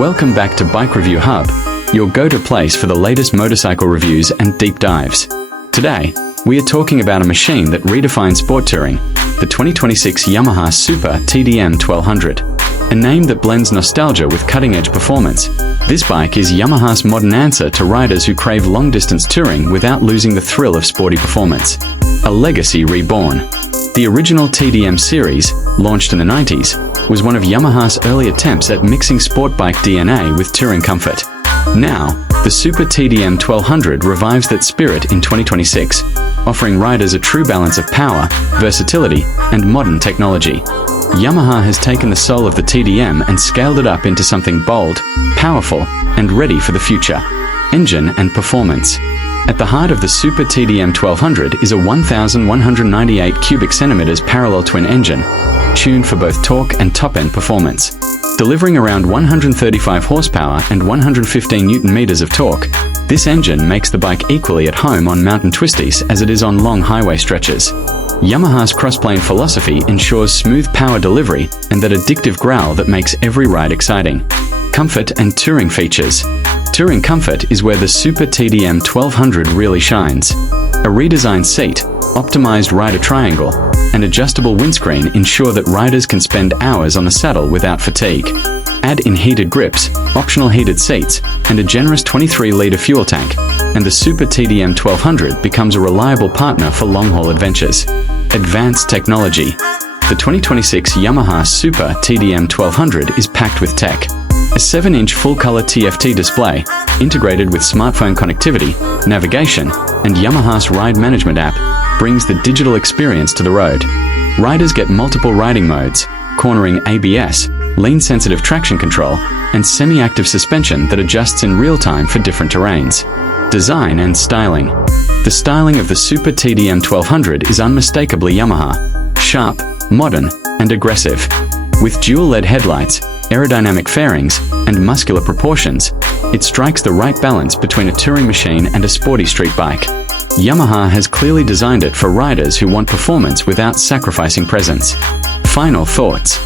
Welcome back to Bike Review Hub, your go-to place for the latest motorcycle reviews and deep dives. Today, we are talking about a machine that redefines sport touring, the 2026 Yamaha Super TDM 1200. A name that blends nostalgia with cutting-edge performance, this bike is Yamaha's modern answer to riders who crave long-distance touring without losing the thrill of sporty performance. A legacy reborn. The original TDM series, launched in the 90s, was one of Yamaha's early attempts at mixing sport bike DNA with touring comfort. Now, the Super TDM 1200 revives that spirit in 2026, offering riders a true balance of power, versatility, and modern technology. Yamaha has taken the soul of the TDM and scaled it up into something bold, powerful, and ready for the future. Engine and performance. At the heart of the Super TDM 1200 is a 1,198 cubic centimeters parallel twin engine, tuned for both torque and top-end performance. Delivering around 135 horsepower and 115 Newton-meters of torque, this engine makes the bike equally at home on mountain twisties as it is on long highway stretches. Yamaha's crossplane philosophy ensures smooth power delivery and that addictive growl that makes every ride exciting. Comfort and touring features. Touring comfort is where the Super TDM 1200 really shines. A redesigned seat, optimized rider triangle, and adjustable windscreen ensure that riders can spend hours on the saddle without fatigue. Add in heated grips, optional heated seats, and a generous 23-liter fuel tank, and the Super TDM 1200 becomes a reliable partner for long-haul adventures. Advanced technology. The 2026 Yamaha Super TDM 1200 is packed with tech. A 7-inch full-color TFT display, integrated with smartphone connectivity, navigation, and Yamaha's ride management app, brings the digital experience to the road. Riders get multiple riding modes, cornering ABS, lean-sensitive traction control, and semi-active suspension that adjusts in real time for different terrains. Design and styling. The styling of the Super TDM 1200 is unmistakably Yamaha. Sharp, modern, and aggressive. With dual LED headlights, aerodynamic fairings, and muscular proportions, it strikes the right balance between a touring machine and a sporty street bike. Yamaha has clearly designed it for riders who want performance without sacrificing presence. Final thoughts.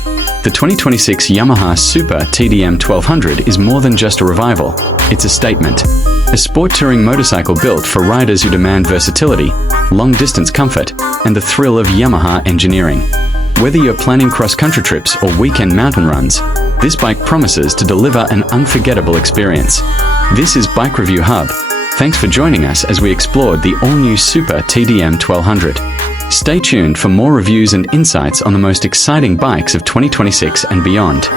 The 2026 Yamaha Super TDM 1200 is more than just a revival, it's a statement. A sport touring motorcycle built for riders who demand versatility, long-distance comfort, and the thrill of Yamaha engineering. Whether you're planning cross-country trips or weekend mountain runs, this bike promises to deliver an unforgettable experience. This is Bike Review Hub. Thanks for joining us as we explored the all-new Super TDM 1200. Stay tuned for more reviews and insights on the most exciting bikes of 2026 and beyond.